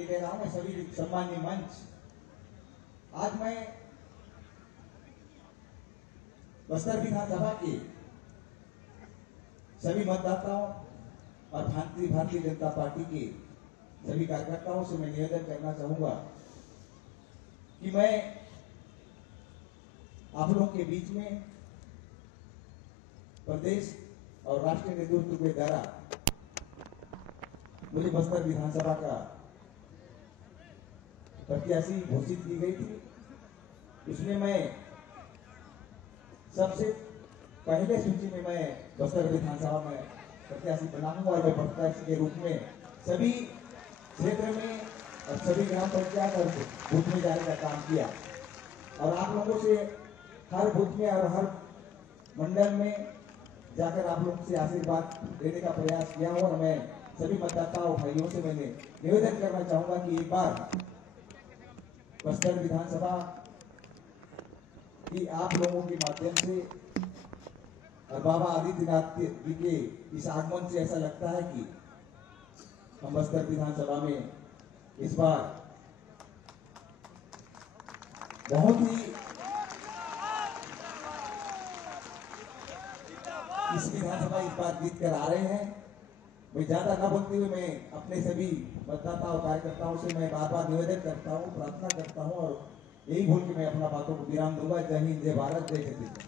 नहीं ले रहा हूं, मैं सभी सम्मानीय मंच, आज मैं बस्तर विधानसभा के सभी मतदाताओं और भारतीय जनता पार्टी के सभी कार्यकर्ताओं से मैं निवेदन करना चाहूंगा कि मैं आप लोगों के बीच में प्रदेश और राष्ट्रीय नेतृत्व के द्वारा मुझे बस्तर विधानसभा का प्रत्याशी घोषित की गई थी। इसमें मैं सबसे पहले सूची में मैं बस्तर विधानसभा में प्रत्याशी बना हूं और मैं प्रत्याशी के रूप में सभी क्षेत्र में और सभी ग्राम पंचायत और बूथ में जाने का काम किया और आप लोगों से हर बूथ में और हर मंडल में जाकर आप लोगों से आशीर्वाद देने का प्रयास किया हूं और मैं सभी मतदाताओं भाइयों से मैंने निवेदन करना चाहूंगा कि एक बार बस्तर विधानसभा की आप लोगों के माध्यम से और बाबा आदित्यनाथ जी के इस आगमन से ऐसा लगता है कि हम बस्तर विधानसभा में इस बार बहुत ही इस विधानसभा इस बार जीत कर आ रहे हैं। मैं ज्यादा न बोलते हुए मैं अपने सभी मतदाता और कार्यकर्ताओं से मैं बार बार निवेदन करता हूं, प्रार्थना करता हूं और यही बोल के मैं अपना बातों को विराम दूंगा। जय हिंद, जय भारत, जय छत्तीसगढ़।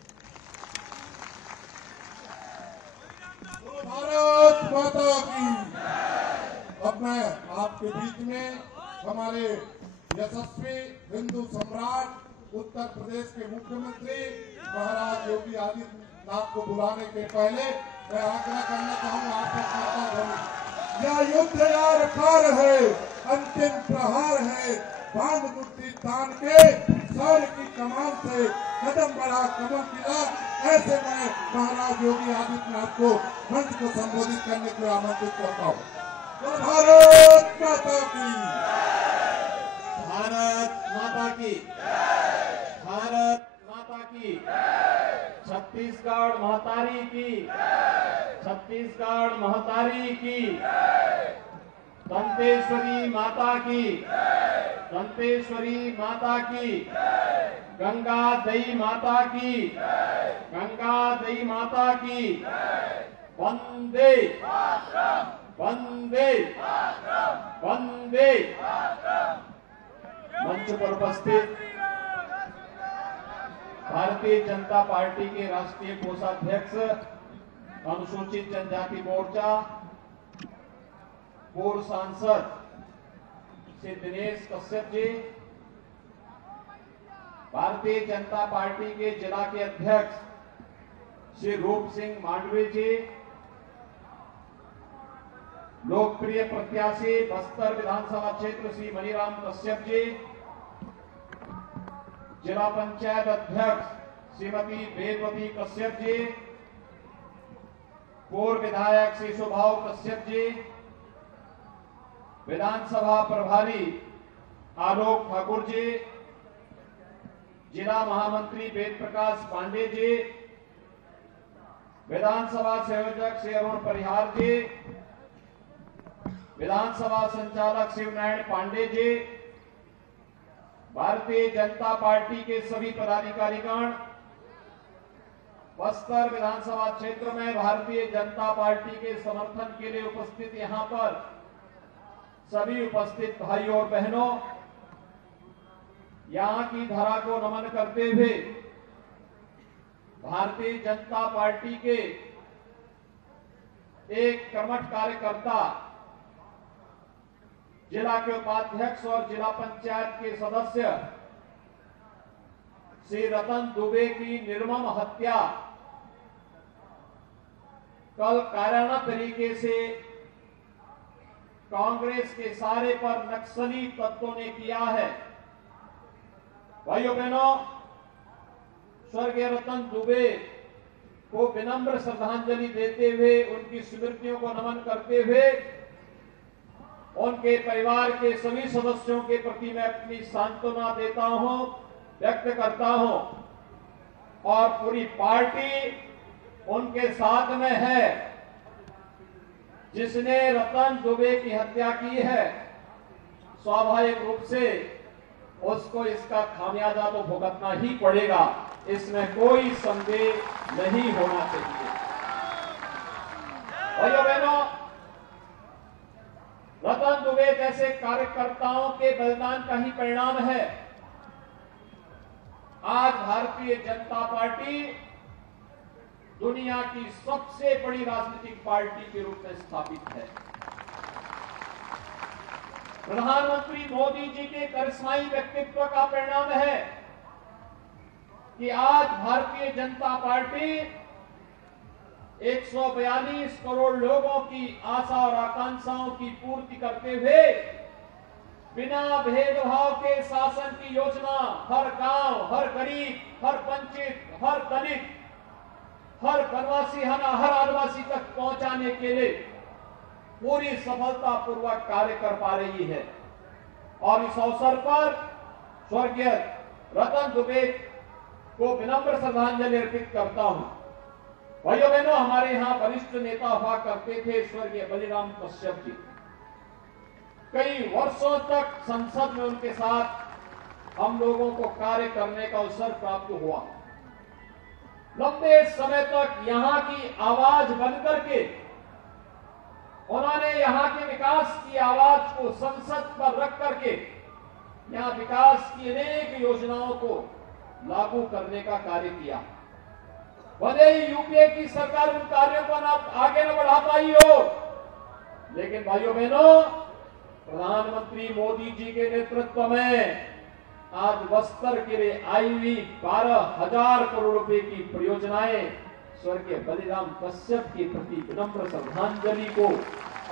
भारत माता की। अब मैं आपके बीच में हमारे यशस्वी हिंदू सम्राट उत्तर प्रदेश के मुख्यमंत्री महाराज योगी आदित्यनाथ को बुलाने के पहले मैं आग्रह करना चाहूंगा आप यह युद्ध यार खार है, अंतिम प्रहार है, बांध मुट्ठी तान के शौर्य की कमान से कदम बढ़ा कमल खिला। ऐसे मैं महाराज योगी आदित्यनाथ को मंच को संबोधित करने के लिए आमंत्रित करता हूँ। तो भारत माता की, भारत माता की, भारत माता की, छत्तीसगढ़ महतारी की, छत्तीसगढ़ महतारी की, दंतेश्वरी माता की, दंतेश्वरी माता की, गंगा दई माता की, गंगा दई माता की, वंदे वंदे वंदे। मंच पर उपस्थित भारतीय जनता पार्टी के राष्ट्रीय कोषाध्यक्ष अनुसूचित जनजाति मोर्चा पूर्व सांसद श्री दिनेश कश्यप जी, भारतीय जनता पार्टी के जिला के अध्यक्ष श्री रूप सिंह मांडवी जी, लोकप्रिय प्रत्याशी बस्तर विधानसभा क्षेत्र श्री मनीराम कश्यप जी, जिला पंचायत अध्यक्ष श्रीमती वेदवती कश्यप जी, पूर्व विधायक श्री सुभाव कश्यप जी, विधानसभा प्रभारी आलोक ठाकुर जी, जिला महामंत्री वेद प्रकाश पांडे जी, विधानसभा संयोजक श्री अरुण परिहार जी, विधानसभा संचालक शिवनारायण पांडे जी, भारतीय जनता पार्टी के सभी पदाधिकारीगण, बस्तर विधानसभा क्षेत्र में भारतीय जनता पार्टी के समर्थन के लिए उपस्थित यहां पर सभी उपस्थित भाइयों और बहनों, यहां की धरा को नमन करते हुए भारतीय जनता पार्टी के एक कर्मठ कार्यकर्ता, जिला के उपाध्यक्ष और जिला पंचायत के सदस्य श्री रतन दुबे की निर्मम हत्या कल कायराना तरीके से कांग्रेस के सारे पर नक्सली तत्वों ने किया है। भाइयों बहनों, स्वर्गीय रतन दुबे को विनम्र श्रद्धांजलि देते हुए, उनकी स्मृतियों को नमन करते हुए, उनके परिवार के सभी सदस्यों के प्रति मैं अपनी सांत्वना देता हूं, व्यक्त करता हूं और पूरी पार्टी उनके साथ में है। जिसने रतन दुबे की हत्या की है, स्वाभाविक रूप से उसको इसका खामियाजा तो भुगतना ही पड़ेगा, इसमें कोई संदेह नहीं होना चाहिए। भाइयों बहनों, रतन दुबे जैसे कार्यकर्ताओं के बलिदान का ही परिणाम है आज भारतीय जनता पार्टी दुनिया की सबसे बड़ी राजनीतिक पार्टी के रूप में स्थापित है। प्रधानमंत्री मोदी जी के करिश्माई व्यक्तित्व का परिणाम है कि आज भारतीय जनता पार्टी 142 करोड़ लोगों की आशा और आकांक्षाओं की पूर्ति करते हुए बिना भेदभाव के शासन की योजना हर गांव, हर गरीब, हर वंचित, हर दलित, हर वनवासी, हर आदिवासी तक पहुंचाने के लिए पूरी सफलतापूर्वक कार्य कर पा रही है। और इस अवसर पर स्वर्गीय रतन दुबे को विनम्र श्रद्धांजलि अर्पित करता हूं। भाइयों बहनों, हमारे यहां वरिष्ठ नेता हुआ करते थे स्वर्गीय बलिराम कश्यप जी। कई वर्षों तक संसद में उनके साथ हम लोगों को कार्य करने का अवसर प्राप्त हुआ। लंबे समय तक यहां की आवाज बनकर के उन्होंने यहां के विकास की आवाज को संसद पर रख करके यहां विकास की अनेक योजनाओं को लागू करने का कार्य किया। भले ही यूपीए की सरकार उन कार्यों को आगे न बढ़ा पाई हो, लेकिन भाइयों बहनों, प्रधानमंत्री मोदी जी के नेतृत्व में आज बस्तर के लिए आई हुई 12,000 करोड़ रुपए की परियोजनाएं स्वर्गीय बलिराम कश्यप के प्रति विनम्र श्रद्धांजलि को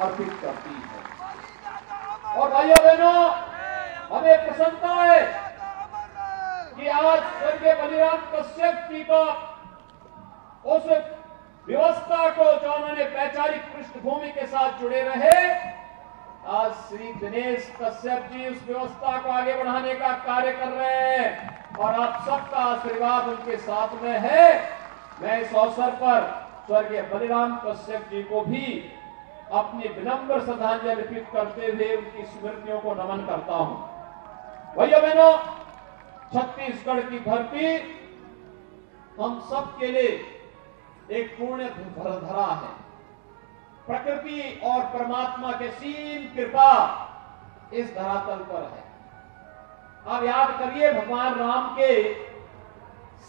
अर्पित करती है। और भाइयों बहनों, हमें प्रसन्नता है कि आज स्वर्गीय बलिराम कश्यप जी को उस व्यवस्था को जो उन्होंने वैचारिक पृष्ठभूमि के साथ जुड़े रहे, आज श्री दिनेश कश्यप जी उस व्यवस्था को आगे बढ़ाने का कार्य कर रहे हैं और आप सबका आशीर्वाद उनके साथ में है। मैं इस अवसर पर स्वर्गीय बलिराम कश्यप जी को भी अपनी विनम्र श्रद्धांजलि अर्पित करते हुए उनकी स्मृतियों को नमन करता हूं। भाइयों बहनों, छत्तीसगढ़ की धरती हम सब के लिए एक पुण्य धरा है। प्रकृति और परमात्मा के सीम कृपा इस धरातल पर है। आप याद करिए, भगवान राम के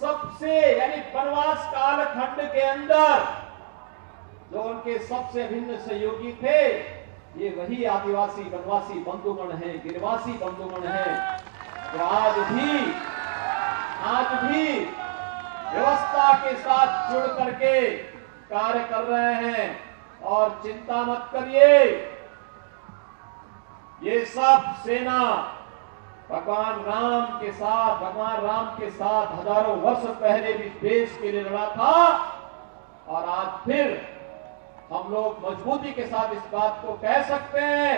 सबसे यानी वनवास कालखंड के अंदर जो उनके सबसे भिन्न सहयोगी थे, ये वही आदिवासी वनवासी बंधुगण हैं, गिरवासी बंधुगण हैं, जो आज भी व्यवस्था के साथ जुड़ करके कार्य कर रहे हैं। और चिंता मत करिए, ये सब सेना भगवान राम के साथ हजारों वर्ष पहले भी देश के लिए लड़ा था और आज फिर हम लोग मजबूती के साथ इस बात को कह सकते हैं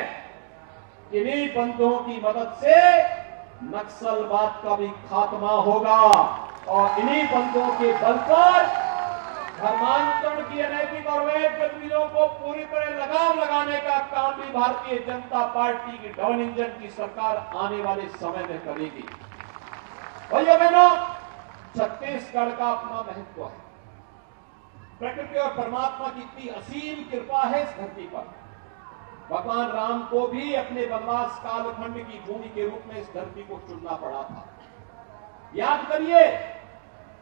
कि इन्हीं बंधुओं की मदद से नक्सलवाद का भी खात्मा होगा और इन्हीं बंधुओं के बल पर धर्मांतरण की अनैतिक और वैध गतिविधियों को पूरी तरह लगाम लगाने का काम भी भारतीय जनता पार्टी की डबल इंजन की सरकार आने वाले समय में करेगी। भाइयों बहनों, छत्तीसगढ़ का अपना महत्व है। प्रकृति और परमात्मा की इतनी असीम कृपा है इस धरती पर। भगवान राम को भी अपने वनवास कालखंड की भूमि के रूप में इस धरती को चुनना पड़ा था। याद करिए,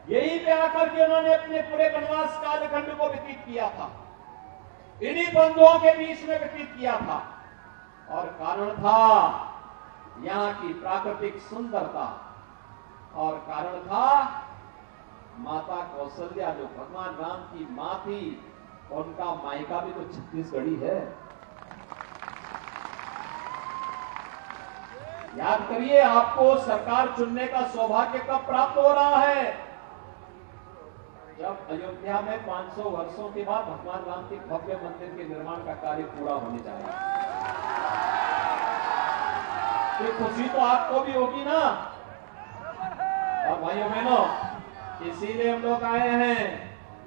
यहीं पे आकर के उन्होंने अपने पूरे वनवास कालखंड को व्यतीत किया था, इन्हीं बंधुओं के बीच में व्यतीत किया था। और कारण था यहाँ की प्राकृतिक सुंदरता और कारण था माता कौशल्या, जो भगवान राम की मां थी, उनका मायका भी तो छत्तीसगढ़ी है। याद करिए, आपको सरकार चुनने का सौभाग्य कब प्राप्त हो रहा है? जब अयोध्या में 500 वर्षों के बाद भगवान राम के भव्य मंदिर के निर्माण का कार्य पूरा होने जा रहा है। तो खुशी तो आपको भी होगी ना। और भाइयों बहनों, इसीलिए हम लोग आए हैं।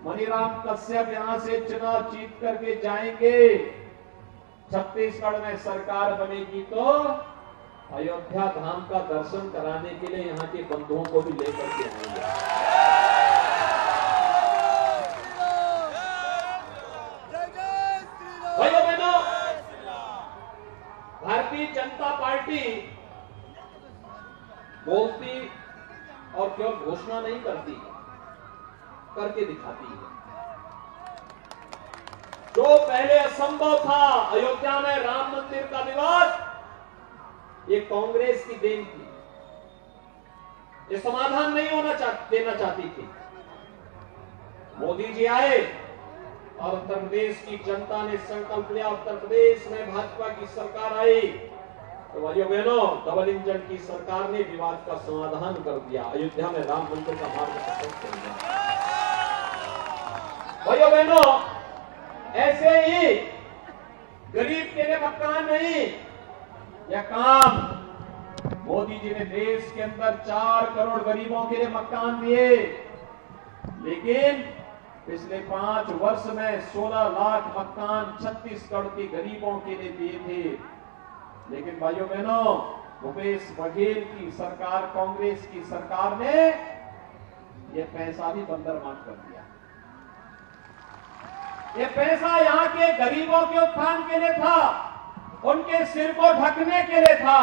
मनीराम कश्यप यहां से चुनाव जीत करके जाएंगे, छत्तीसगढ़ में सरकार बनेगी तो अयोध्या धाम का दर्शन कराने के लिए यहाँ के बंधुओं को भी लेकर के आएंगे। भाइयों बहनों, भारतीय जनता पार्टी बोलती और केवल घोषणा नहीं करती, करके दिखाती है। जो पहले असंभव था, अयोध्या में राम मंदिर का विवाद, ये कांग्रेस की देन थी। ये समाधान नहीं देना चाहती थी। मोदी जी आए और उत्तर प्रदेश की जनता ने संकल्प लिया, उत्तर प्रदेश में भाजपा की सरकार आई तो भाइयों बहनों, डबल इंजन की सरकार ने विवाद का समाधान कर दिया। अयोध्या में राम मंदिर का मार्ग प्रशस्त कर दिया। भाइयों बहनों, ऐसे ही गरीब के लिए मकान नहीं, यह काम मोदी जी ने देश के अंदर 4 करोड़ गरीबों के लिए मकान दिए, लेकिन पिछले 5 वर्ष में 16 लाख मकान छत्तीसगढ़ के गरीबों के लिए दिए थे। लेकिन भाइयों बहनों, भूपेश बघेल की सरकार, कांग्रेस की सरकार ने यह पैसा भी बंदरबांट कर दिया। यह पैसा यहाँ के गरीबों के उत्थान के लिए था, उनके सिर को ढकने के लिए था।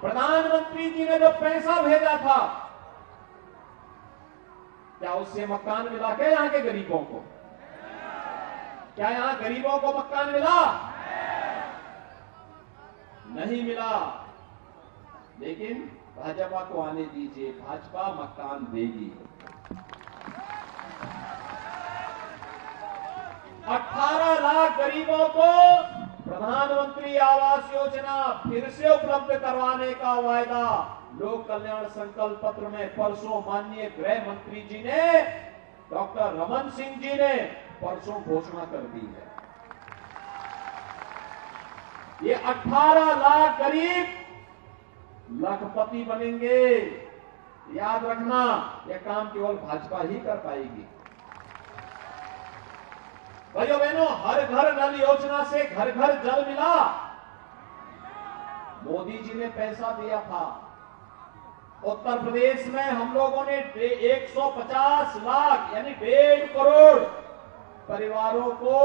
प्रधानमंत्री जी ने जो पैसा भेजा था, क्या उससे मकान मिला क्या यहाँ के गरीबों को? क्या यहाँ गरीबों को मकान मिला? नहीं मिला। लेकिन भाजपा को आने दीजिए, भाजपा मकान देगी। 18 लाख गरीबों को प्रधानमंत्री आवास योजना फिर से उपलब्ध करवाने का वायदा लोक कल्याण संकल्प पत्र में परसों माननीय गृह मंत्री जी ने, डॉक्टर रमन सिंह जी ने परसों घोषणा कर दी है। ये 18 लाख गरीब लखपति बनेंगे। याद रखना, यह काम केवल भाजपा ही कर पाएगी। भाइयों बहनों, हर घर नल योजना से घर घर जल मिला। मोदी जी ने पैसा दिया था। उत्तर प्रदेश में हम लोगों ने 150 लाख यानी 1.5 करोड़ परिवारों को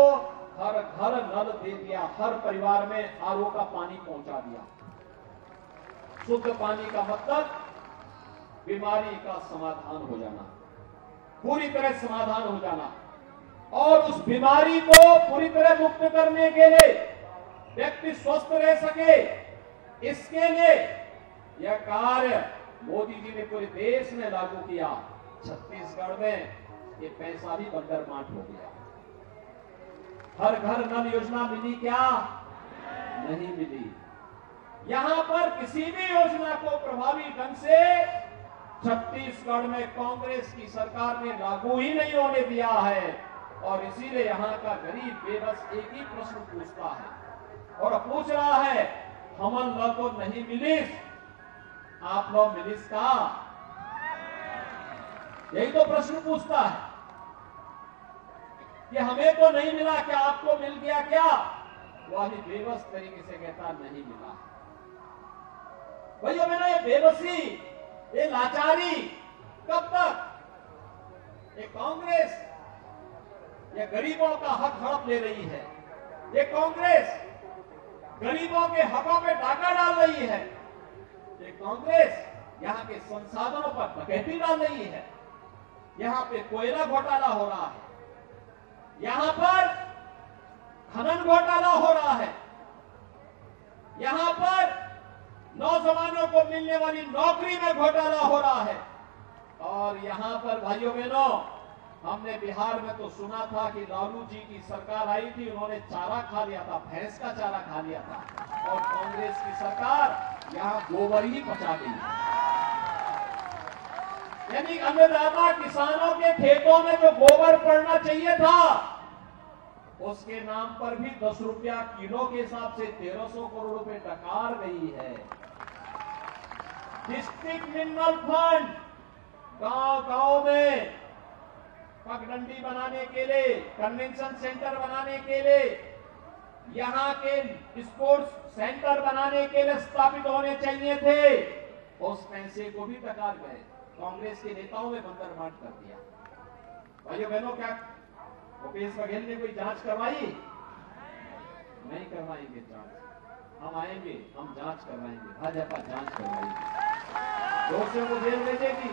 हर घर नल दे दिया। हर परिवार में आरओ का पानी पहुंचा दिया। शुद्ध पानी का मतलब बीमारी का समाधान हो जाना, पूरी तरह समाधान हो जाना। और उस बीमारी को पूरी तरह मुक्त करने के लिए, व्यक्ति स्वस्थ रह सके, इसके लिए यह कार्य मोदी जी ने पूरे देश में लागू किया। छत्तीसगढ़ में ये पैसा भी बंदरबांट हो गया। हर घर नल योजना मिली क्या? नहीं मिली। यहां पर किसी भी योजना को प्रभावी ढंग से छत्तीसगढ़ में कांग्रेस की सरकार ने लागू ही नहीं होने दिया है। और इसीलिए यहां का गरीब बेबस एक ही प्रश्न पूछता है और पूछ रहा है, हमन लोग को नहीं मिलिस, आप लोग मिलिस का? यही तो प्रश्न पूछता है कि हमें तो नहीं मिला, क्या आपको मिल गया क्या? वह बेबस तरीके से कहता नहीं मिला। भैया मैंने ये बेबसी, ये लाचारी कब तक? ये कांग्रेस ये गरीबों का हक हड़प ले रही है। ये कांग्रेस गरीबों के हकों पे डाका डाल रही है। ये कांग्रेस यहाँ के संसाधनों पर डकैती डाल रही है। यहाँ पे कोयला घोटाला हो रहा है, यहाँ पर खनन घोटाला हो रहा है, यहाँ पर नौजवानों को मिलने वाली नौकरी में घोटाला हो रहा है। और यहाँ पर भाइयों बहनों, हमने बिहार में तो सुना था कि लालू जी की सरकार आई थी, उन्होंने चारा खा लिया था, भैंस का चारा खा लिया था। और कांग्रेस की सरकार यहाँ गोबर ही पचा गई। यानी अन्नदाता किसानों के खेतों में जो गोबर पड़ना चाहिए था, उसके नाम पर भी 10 रुपया किलो के हिसाब से 1300 करोड़ रुपए डकार गई है। डिस्ट्रिक्ट मिनरल फंड गांव-गांव में पगडंडी बनाने के लिए, कन्वेंशन सेंटर बनाने के लिए, यहाँ के स्पोर्ट्स सेंटर बनाने के लिए स्थापित होने चाहिए थे, उस पैसे को भी टकार गए, कांग्रेस के नेताओं में बंदर बांट कर दिया। भाइयों बहनों, क्या भूपेश बघेल ने कोई जांच करवाई? नहीं करवाएंगे जांच। हम आएंगे, हम जांच करवाएंगे, भाजपा जांच करवाएगी, दोषियों को जेल भेजेगी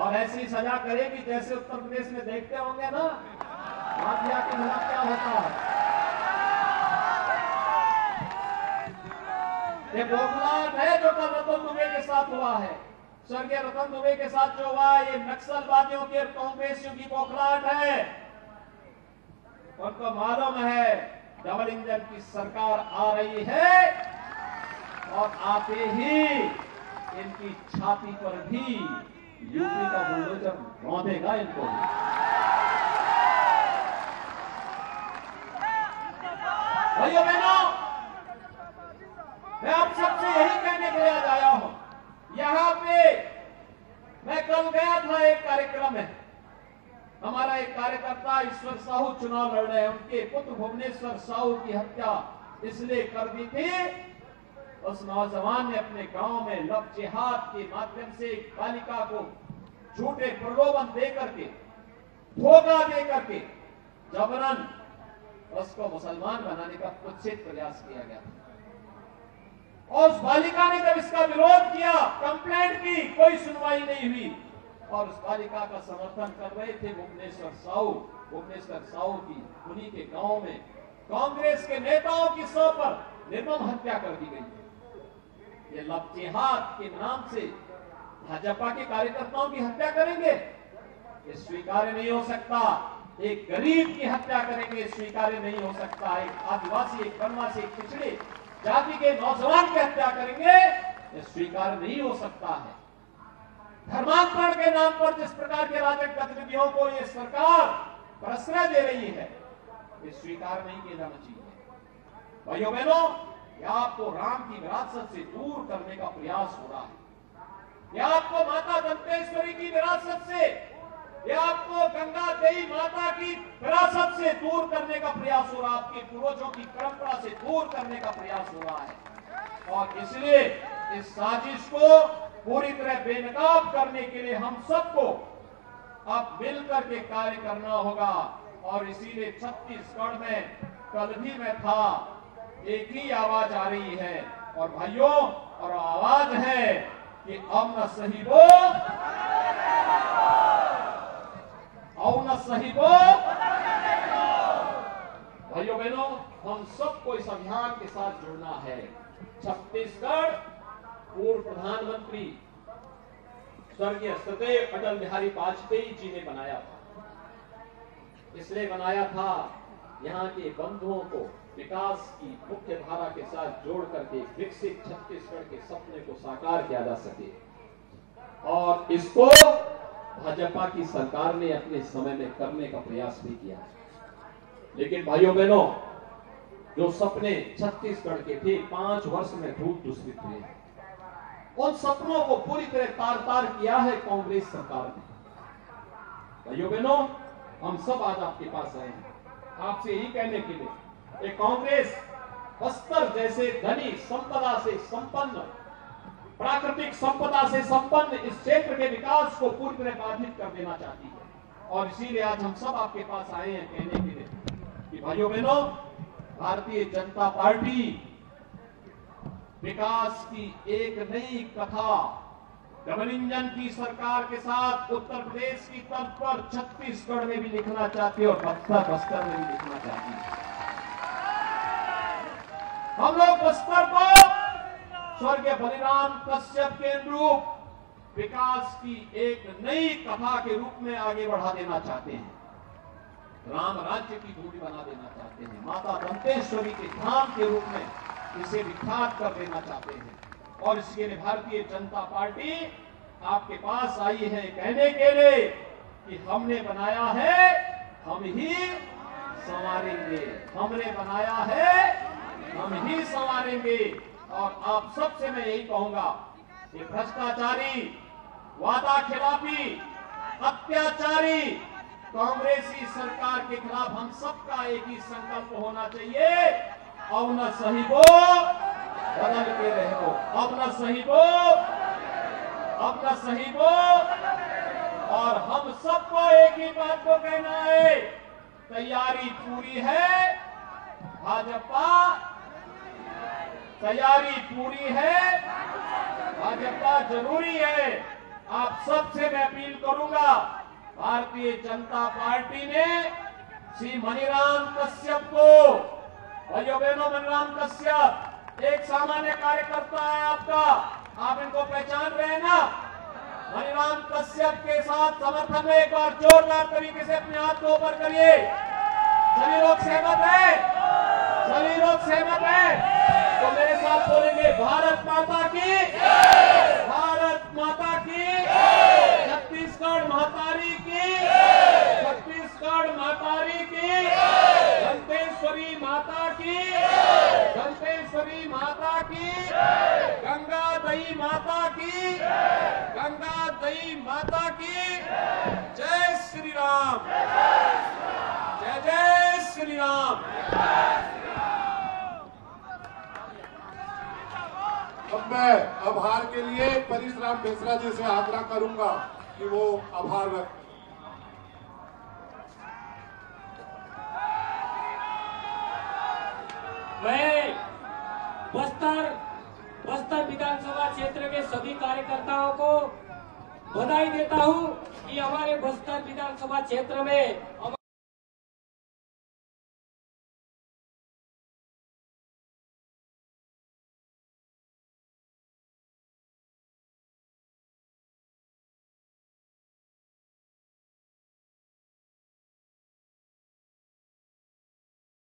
और ऐसी सजा करेगी जैसे उत्तर प्रदेश में देखते होंगे ना माफिया के खिलाफ क्या होता है। ये बौखलाहट है जो कल रतन दुबे के साथ हुआ है, स्वर्गीय रतन दुबे के साथ जो हुआ, ये नक्सलवादियों की और कांग्रेसियों की बौखलाहट है। उनको मालूम है डबल इंजन की सरकार आ रही है और आते ही इनकी छाती पर भी यूपी का बुलडोजर रौंदेगा इनको। भाइयों बहनों, मैं आप सबसे यही कहने के लिए आज आया हूं। यहां पे मैं कल गया था एक कार्यक्रम में, हमारा एक कार्यकर्ता ईश्वर साहू चुनाव लड़ रहे हैं, उनके पुत्र भुवनेश्वर साहू की हत्या इसलिए कर दी थी, उस नौजवान ने अपने गांव में लव जिहाद के माध्यम से एक बालिका को झूठे प्रलोभन दे करके, धोखा दे करके जबरन उसको मुसलमान बनाने का कुत्सित प्रयास किया गया। और उस बालिका ने जब इसका विरोध किया, कंप्लेंट की, कोई सुनवाई नहीं हुई और उस बालिका का समर्थन कर रहे थे भुवनेश्वर साहू की उन्हीं के गांव में कांग्रेस के नेताओं की सौ पर निर्मम हत्या कर दी गई। ये लव जिहाद के नाम से भाजपा के कार्यकर्ताओं की हत्या करेंगे, ये स्वीकार्य नहीं हो सकता। एक गरीब की हत्या करेंगे, स्वीकार्य नहीं हो सकता। एक आदिवासी, एक वनवासी, एक पिछड़े जाति के नौजवान की हत्या करेंगे, ये स्वीकार्य नहीं हो सकता है। धर्मांतरण के नाम पर जिस प्रकार के राजक गतिविधियों को ये सरकार प्रश्रय दे रही है, ये स्वीकार नहीं किया जाना चाहिए। भाइयों बहनों, यह आपको राम की विरासत से दूर करने का प्रयास हो रहा है। यह आपको माता दंतेश्वरी की विरासत से, यह आपको गंगा देवी माता की विरासत से दूर करने का प्रयास हो रहा है, आपके पूर्वजों की परंपरा से दूर करने का प्रयास हो रहा है। और इसलिए इस साजिश को पूरी तरह बेनकाब करने के लिए हम सबको अब मिलकर के कार्य करना होगा। और इसीलिए छत्तीसगढ़ में कल भी मैं था, एक ही आवाज आ रही है और भाइयों, और आवाज है कि अब न सही वो, अब न सही वो। भाइयों बहनों, हम सबको इस अभियान के साथ जुड़ना है। छत्तीसगढ़ पूर्व प्रधानमंत्री स्वर्गीय सदैव अटल बिहारी वाजपेयी जी ने बनाया था। इसलिए बनाया था यहाँ के बंधुओं को विकास की मुख्य धारा के साथ जोड़ करके विकसित छत्तीसगढ़ के सपने को साकार किया जा सके। और इसको भाजपा की सरकार ने अपने समय में करने का प्रयास भी किया। लेकिन भाइयों बहनों, जो सपने छत्तीसगढ़ के थे 5 वर्ष में धूप दूसरित हुए, उन सपनों को पूरी तरह तार-तार किया है कांग्रेस सरकार ने। भाइयों बहनों, हम सब आज आपके पास आए हैं आपसे यही कहने के लिए, एक कांग्रेस बस्तर जैसे धनी संपदा से संपन्न, प्राकृतिक संपदा से संपन्न इस क्षेत्र के विकास को पूरी तरह बाधित कर देना चाहती है। और इसीलिए आज हम सब आपके पास आए हैं कहने के लिए कि भाइयों बहनों, भारतीय जनता पार्टी विकास की एक नई कथा डबल इंजन की सरकार के साथ उत्तर प्रदेश की तर्ज पर छत्तीसगढ़ में भी लिखना चाहती है और बस्तर में भी लिखना चाहती है। हम लोग बस्तर को स्वर्गीय बलिराम कश्यप के अनुरूप विकास की एक नई कथा के रूप में आगे बढ़ा देना चाहते हैं। राम राज्य की भूमि बना देना चाहते हैं, माता दंतेश्वरी के धाम के रूप में इसे विख्यात कर देना चाहते हैं। और इसके लिए भारतीय जनता पार्टी आपके पास आई है कहने के लिए कि हमने बनाया है, हम ही संवारेंगे, हमने बनाया है, हम ही संवारेंगे। और आप सबसे मैं यही कहूंगा, ये भ्रष्टाचारी, वादा खिलाफी, अत्याचारी कांग्रेसी सरकार के खिलाफ हम सबका एक ही संकल्प होना चाहिए अब न सही बो बदल के रहो, अब न सही बो, अब न सही बो। और हम सबको एक ही बात को कहना है, तैयारी पूरी है भाजपा, तैयारी पूरी है भाजपा जरूरी है। आप सबसे मैं अपील करूंगा, भारतीय जनता पार्टी ने श्री मनीराम कश्यप को, भाइयों बहनों, मनीराम कश्यप एक सामान्य कार्यकर्ता है आपका, आप इनको पहचान रहे हैं ना। मनीराम कश्यप के साथ समर्थन में एक बार जोरदार तरीके से अपने हाथ को ऊपर करिए। सभी लोग सहमत हैं? सभी लोग सहमत हैं? तो मेरे साथ बोलेंगे, भारत माता की, भारत माता की, छत्तीसगढ़ महतारी की, छत्तीसगढ़ महतारी की, दंतेश्वरी माता की, दंतेश्वरी माता की, गंगा दई माता की, गंगा दई माता की। जय श्री राम, जय जय श्री राम। अब मैं आभार के लिए परशुराम बेसरा जी से आग्रह करूंगा कि वो आभार व्यक्त करें। मैं बस्तर विधानसभा क्षेत्र के सभी कार्यकर्ताओं को बधाई देता हूं कि हमारे बस्तर विधानसभा क्षेत्र में